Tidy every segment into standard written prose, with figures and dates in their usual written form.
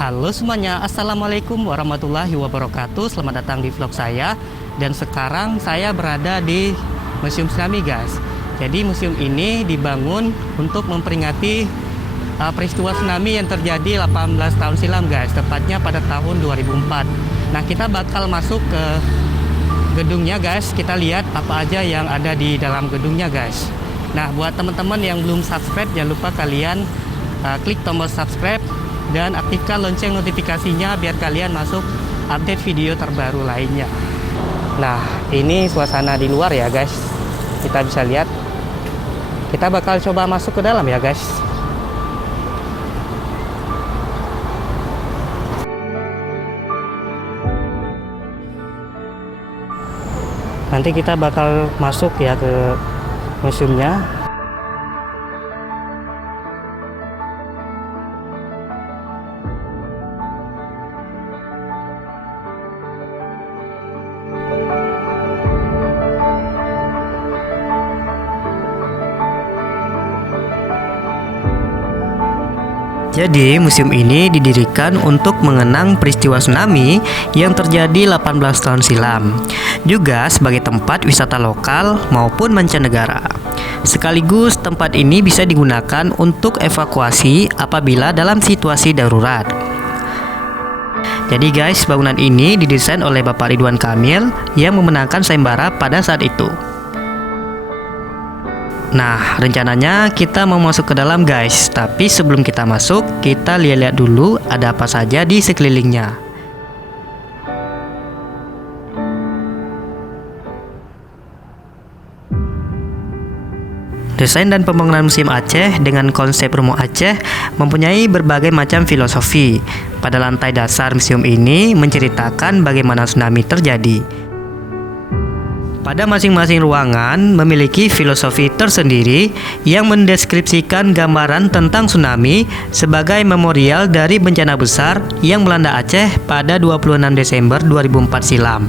Halo semuanya, Assalamualaikum warahmatullahi wabarakatuh. Selamat datang di vlog saya. Dan sekarang saya berada di Museum Tsunami guys. Jadi museum ini dibangun untuk memperingati peristiwa tsunami yang terjadi 18 tahun silam guys, tepatnya pada tahun 2004. Nah, kita bakal masuk ke gedungnya guys. Kita lihat apa aja yang ada di dalam gedungnya guys. Nah, buat teman-teman yang belum subscribe, jangan lupa kalian klik tombol subscribe dan aktifkan lonceng notifikasinya biar kalian masuk update video terbaru lainnya. Nah, ini suasana di luar ya guys. Kita bisa lihat. Kita bakal coba masuk ke dalam ya guys. Nanti kita bakal masuk ya ke museumnya. Jadi, museum ini didirikan untuk mengenang peristiwa tsunami yang terjadi 18 tahun silam, juga sebagai tempat wisata lokal maupun mancanegara. Sekaligus tempat ini bisa digunakan untuk evakuasi apabila dalam situasi darurat. Jadi guys, bangunan ini didesain oleh Bapak Ridwan Kamil yang memenangkan sayembara pada saat itu. Nah, rencananya kita mau masuk ke dalam guys. Tapi sebelum kita masuk, kita lihat-lihat dulu ada apa saja di sekelilingnya. Desain dan pembangunan Museum Aceh dengan konsep Rumah Aceh mempunyai berbagai macam filosofi. Pada lantai dasar museum ini menceritakan bagaimana tsunami terjadi. Pada masing-masing ruangan memiliki filosofi tersendiri yang mendeskripsikan gambaran tentang tsunami sebagai memorial dari bencana besar yang melanda Aceh pada 26 Desember 2004 silam.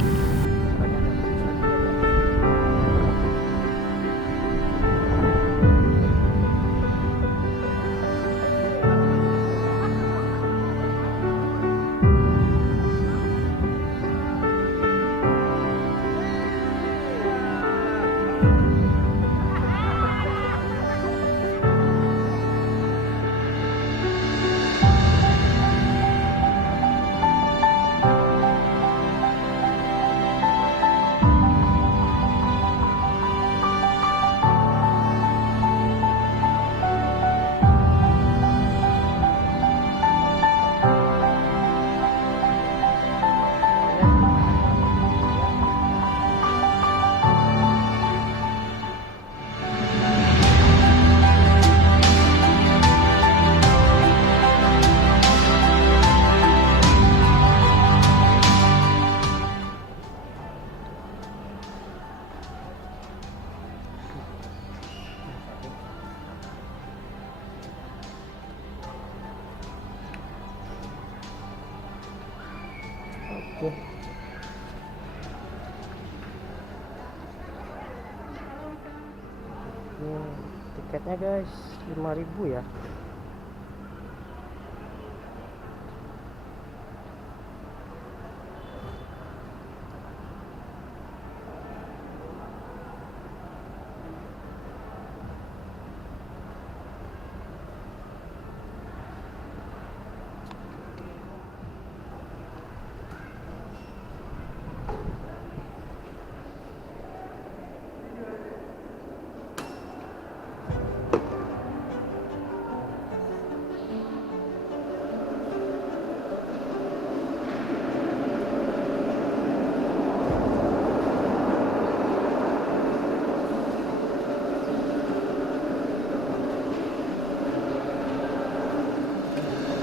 Oke. Ini tiketnya guys, 5.000 ya.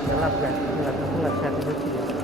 Gelap guys, nggak bisa tidur sih ya.